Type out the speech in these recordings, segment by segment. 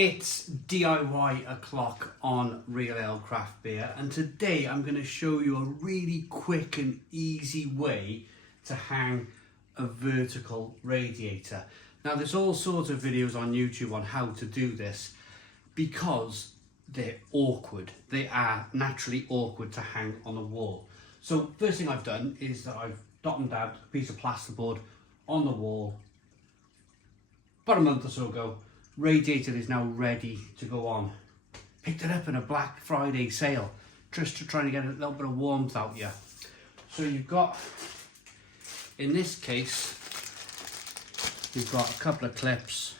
It's DIY o'clock on Real Ale Craft Beer, and today I'm going to show you a really quick and easy way to hang a vertical radiator. Now there's all sorts of videos on YouTube on how to do this because they're awkward. They are naturally awkward to hang on a wall. So first thing I've done is that I've dot and dabbed a piece of plasterboard on the wall about a month or so ago. Radiator is now ready to go on. Picked it up in a Black Friday sale, just to try to get a little bit of warmth out here. So you've got, in this case, you've got a couple of clips.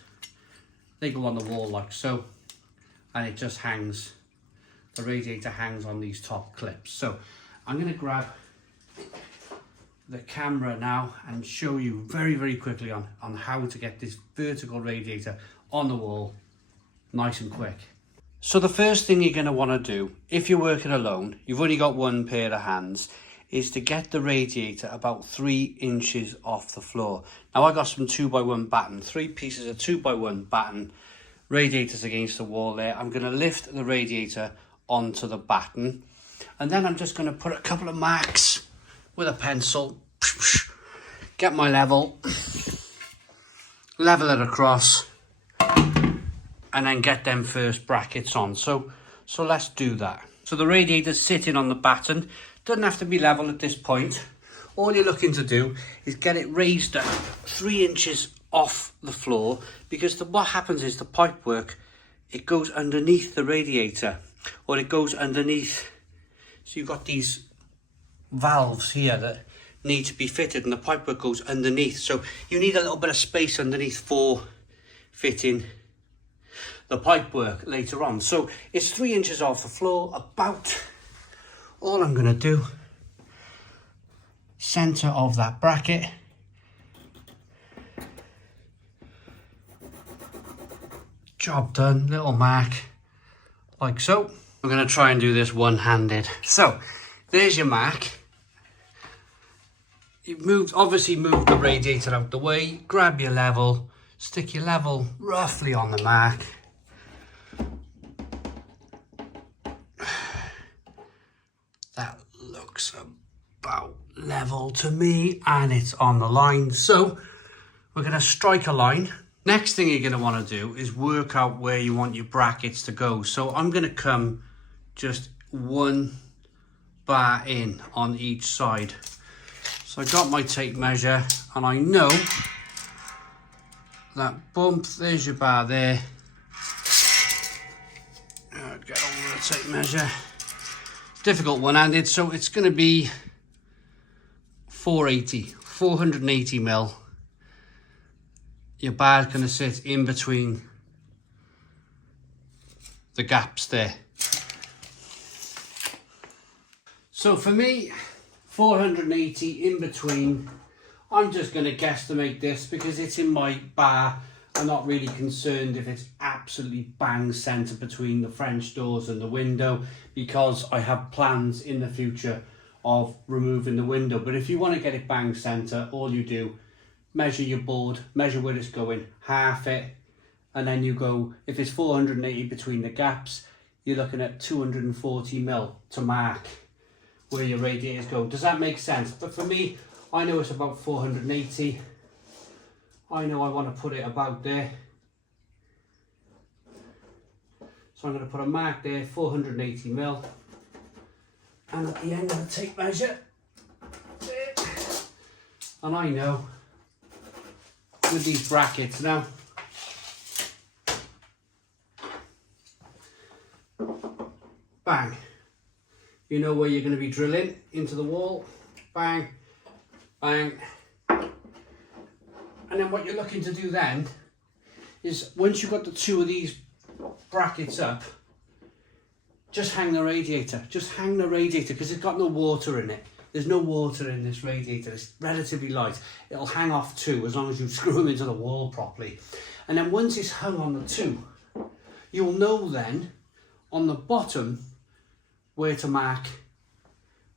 They go on the wall like so, and it just hangs. The radiator hangs on these top clips. So I'm going to grab the camera now and show you very quickly on how to get this vertical radiator on the wall nice and quick. So the first thing you're going to want to do if you're working alone, you've only got one pair of hands, is to get the radiator about 3 inches off the floor. Now I got some 2x1 batten, 3 pieces of 2x1 batten, radiators against the wall there. I'm going to lift the radiator onto the batten, and then I'm just going to put a couple of marks with a pencil, get my level it across, and then get them first brackets on. So let's do that. So the radiator's sitting on the batten, doesn't have to be level at this point. All you're looking to do is get it raised up 3 inches off the floor, because what happens is the pipework, it goes underneath the radiator, or it goes underneath. So you've got these valves here that need to be fitted, and the pipework goes underneath. So you need a little bit of space underneath for fitting the pipework later on. So it's 3 inches off the floor, about. All I'm going to do, center of that bracket, job done, little mark like so. I'm going to try and do this one-handed. So there's your mark. You've obviously moved the radiator out the way, grab your level, stick your level roughly on the mark. That looks about level to me, and it's on the line. So we're going to strike a line. Next thing you're going to want to do is work out where you want your brackets to go. So I'm going to come just 1 bar in on each side. So I got my tape measure, and I know that bump, there's your bar there. Get over the tape measure. Difficult one-handed, so it's going to be 480 mil. Your bar's going to sit in between the gaps there. So for me, 480 in between. I'm just going to guesstimate this because it's in my bar. I'm not really concerned if it's absolutely bang centre between the French doors and the window, because I have plans in the future of removing the window. But if you want to get it bang centre, all you do, measure your board, measure where it's going, half it, and then you go, if it's 480 between the gaps, you're looking at 240 mil to mark where your radiators go. Does that make sense? But for me, I know it's about 480. I know I want to put it about there. So I'm going to put a mark there, 480 mil. And at the end of the tape measure, there. And I know with these brackets now, bang. You know where you're going to be drilling into the wall. Bang, bang. And then what you're looking to do then is, once you've got the 2 of these brackets up, just hang the radiator. Just hang the radiator, because it's got no water in it. There's no water in this radiator. It's relatively light. It'll hang off 2 as long as you screw them into the wall properly. And then once it's hung on the 2, you'll know then on the bottom where to mark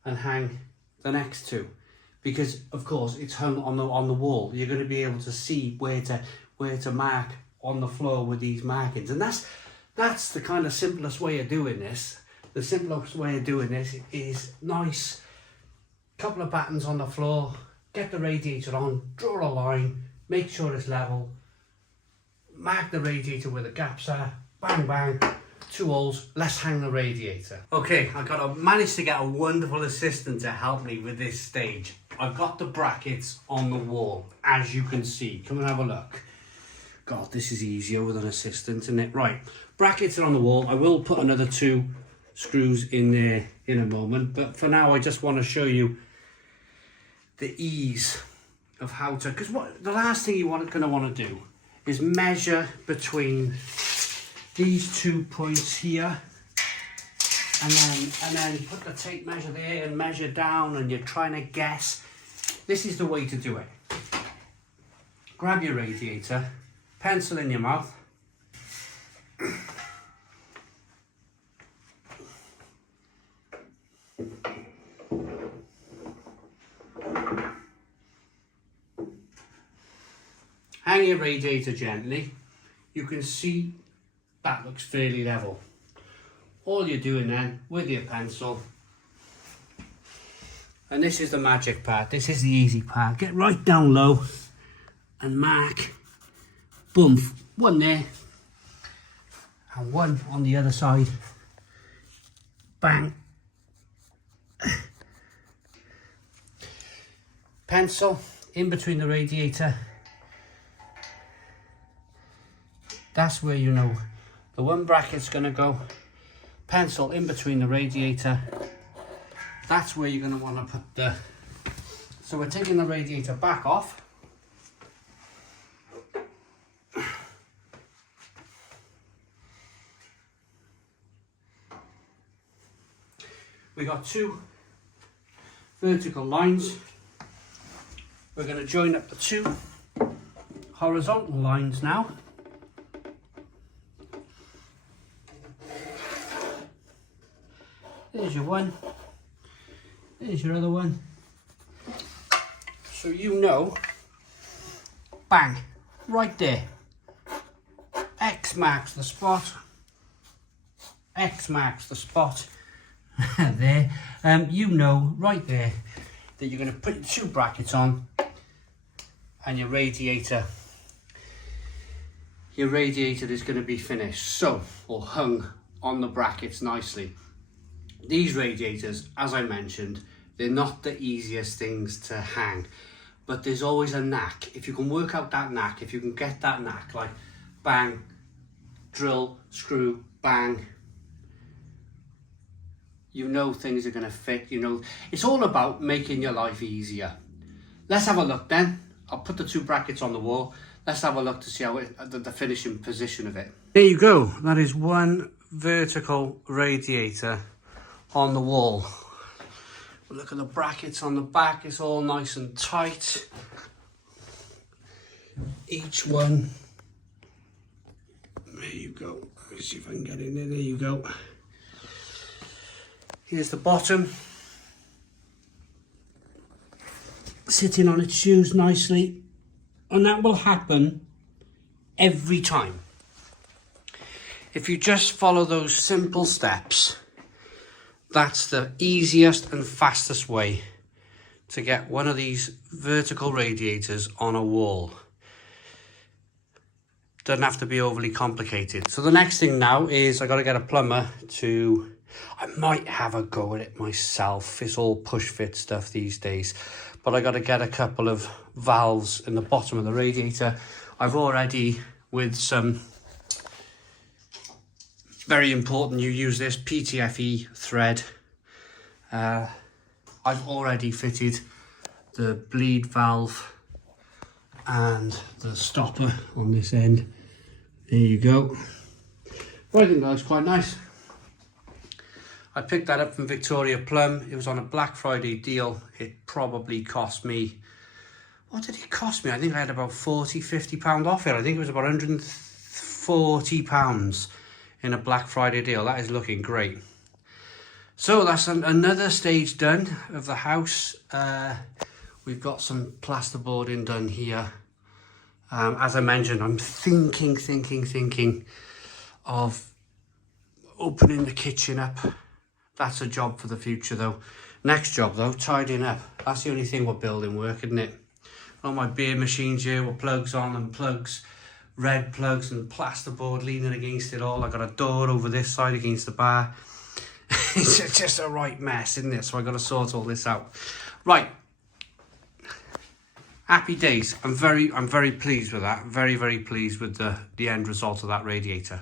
and hang the next 2. Because of course it's hung on the wall. You're going to be able to see where to mark on the floor with these markings. And that's the kind of simplest way of doing this. The simplest way of doing this is nice, couple of patterns on the floor, get the radiator on, draw a line, make sure it's level, mark the radiator where the gaps are, bang bang, 2 holes, let's hang the radiator. Okay, managed to get a wonderful assistant to help me with this stage. I've got the brackets on the wall, as you can see. Come and have a look. God, this is easier with an assistant, isn't it? Right, brackets are on the wall. I will put another 2 screws in there in a moment, but for now I just want to show you the ease of how to, because what the last thing you're going to want to do is measure between these 2 points here, and then put the tape measure there and measure down, and you're trying to guess. This is the way to do it. Grab your radiator, pencil in your mouth, hang your radiator gently. You can see that looks fairly level. All you're doing then with your pencil, and this is the magic part, this is the easy part, get right down low and mark, boom, 1 there and 1 on the other side, bang. Pencil in between the radiator, that's where you know the 1 bracket's going to go. Pencil in between the radiator, that's where you're going to want to put the, so we're taking the radiator back off. We got 2 vertical lines. We're going to join up the 2 horizontal lines now. There's your one, there's your other one. So you know, bang, right there. X marks the spot. X marks the spot there. You know right there that you're going to put your 2 brackets on, and your radiator is going to be finished, so, or hung on the brackets nicely. These radiators, as I mentioned, they're not the easiest things to hang, but there's always a knack. If you can work out that knack, if you can get that knack, like bang, drill, screw, bang, you know things are going to fit, you know. It's all about making your life easier. Let's have a look then. I'll put the 2 brackets on the wall. Let's have a look to see how the finishing position of it. There you go. That is 1 vertical radiator on the wall. Look at the brackets on the back, it's all nice and tight. Each one, there you go. Let's see if I can get in there. There you go. Here's the bottom, sitting on its shoes nicely, and that will happen every time. If you just follow those simple steps, that's the easiest and fastest way to get one of these vertical radiators on a wall. Doesn't have to be overly complicated. So the next thing now is I got to get a plumber to, I might have a go at it myself. It's all push fit stuff these days, but I got to get a couple of valves in the bottom of the radiator. I've already, with some, very important, you use this PTFE thread. I've already fitted the bleed valve and the stopper on this end. There you go. Well, I think that looks quite nice. I picked that up from Victoria Plumb. It was on a Black Friday deal. It probably cost me, what did it cost me? I think I had about £40–50 off it. I think it was about £140 in a Black Friday deal. That is looking great. So that's another stage done of the house. We've got some plasterboarding done here. As I mentioned, I'm thinking of opening the kitchen up. That's a job for the future though. Next job though, tidying up. That's the only thing with building work, isn't it? All my beer machines here with plugs on and plugs, red plugs and plasterboard leaning against it all. I got a door over this side against the bar. It's just a right mess, isn't it? So I got to sort all this out. Right. Happy days. I'm very pleased with that. Very pleased with the end result of that radiator.